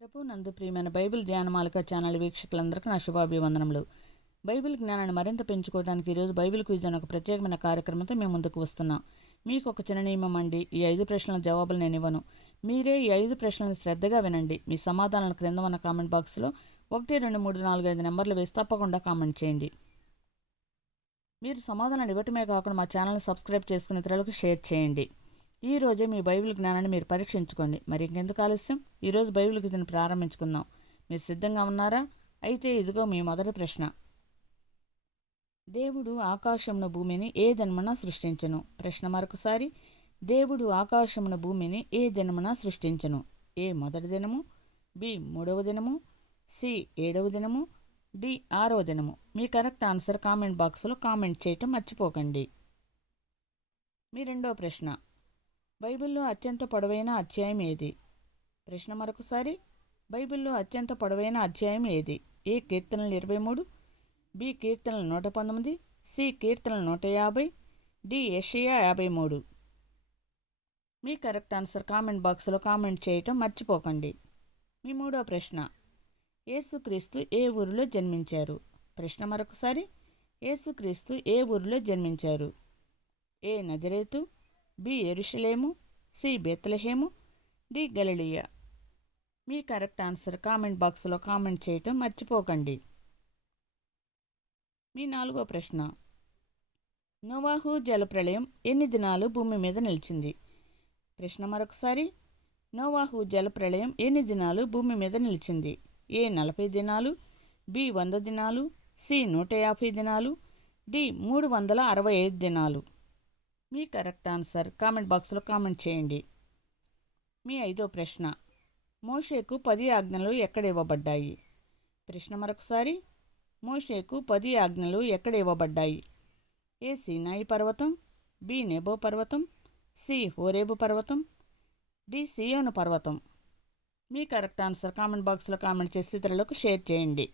ప్రభు నందు ప్రియమైన Bible ధ్యానమాలిక channel వీక్షకులందరికీ నా శుభాభివందనములు. బైబిల్ జ్ఞానాన్ని మరింత పెంచుకోవడానికి ఈరోజు బైబిల్ క్విజ్ అనే ఒక ప్రత్యేకమైన కార్యక్రమంతో మేము ముందుకు వస్తున్నాం. మీకు ఒక చిన్న నియమం అండి, ఈ 5 ప్రశ్నల జవాబులు నేను ఇవ్వను. మీరే ఈ 5 ప్రశ్నలను శ్రద్ధగా వినండి. మీ సమాధానాల క్రింద ఉన్న కామెంట్ బాక్స్లో 1, 2, 3, 4, 5 నెంబర్లు వేసి తప్పకుండా కామెంట్ చేయండి. మీరు సమాధానాలు ఇవ్వటమే కాకుండా మా ఛానల్ని సబ్స్క్రైబ్ చేసుకుని ఇతరులకు షేర్ చేయండి. ఈ రోజే మీ బైబిల్ జ్ఞానాన్ని మీరు పరీక్షించుకోండి. మరి ఇంకెందుకు ఆలస్యం, ఈరోజు బైబిల్ క్విజ్ని ప్రారంభించుకుందాం. మీరు సిద్ధంగా ఉన్నారా? అయితే ఇదిగో మీ మొదటి ప్రశ్న. దేవుడు ఆకాశమును భూమిని ఏ దినమున సృష్టించెను? ప్రశ్న మరొకసారి. దేవుడు ఆకాశమును భూమిని ఏ దినమున సృష్టించెను? ఏ మొదటి దినము, బి మూడవ దినము, సి 7వ దినము, డి 6వ దినము. మీ కరెక్ట్ ఆన్సర్ కామెంట్ బాక్స్లో కామెంట్ చేయటం మర్చిపోకండి. మీ రెండో ప్రశ్న. బైబిల్లో అత్యంత పొడవైన అధ్యాయం ఏది? ప్రశ్న మరొకసారి. బైబిల్లో అత్యంత పొడవైన అధ్యాయం ఏది? ఏ కీర్తనలు 23, బి కీర్తనలు 119, సి కీర్తనలు 150, డి యెషయా 53. మీ కరెక్ట్ ఆన్సర్ కామెంట్ బాక్స్లో కామెంట్ చేయటం మర్చిపోకండి. మీ మూడో ప్రశ్న. యేసుక్రీస్తు ఏ ఊరిలో జన్మించారు? ప్రశ్న మరొకసారి. యేసుక్రీస్తు ఏ ఊరిలో జన్మించారు? ఏ నజరేతు, బి యెరూషలేము, సి బెత్లెహేము, డి గలిలయ. మీ కరెక్ట్ ఆన్సర్ కామెంట్ బాక్స్లో కామెంట్ చేయటం మర్చిపోకండి. మీ నాలుగో ప్రశ్న. నోవాహు జలప్రళయం ఎన్ని దినాలు భూమి మీద నిలిచింది? ప్రశ్న మరొకసారి. నోవాహు జలప్రళయం ఎన్ని దినాలు భూమి మీద నిలిచింది? ఏ 40 దినాలు, బి 100 దినాలు, సి 150 దినాలు, డి 365 దినాలు. మీ కరెక్ట్ ఆన్సర్ కామెంట్ బాక్స్లో కామెంట్ చేయండి. మీ ఐదో ప్రశ్న. మోషేకు 10 ఆజ్ఞలు ఎక్కడ ఇవ్వబడ్డాయి? ప్రశ్న మరొకసారి. మోషేకు 10 ఆజ్ఞలు ఎక్కడ ఇవ్వబడ్డాయి? ఏ సీనాయి పర్వతం, బి నెబో పర్వతం, సి హోరేబు పర్వతం, డి సియోను పర్వతం. మీ కరెక్ట్ ఆన్సర్ కామెంట్ బాక్స్లో కామెంట్ చేసి ఇతరులకు షేర్ చేయండి.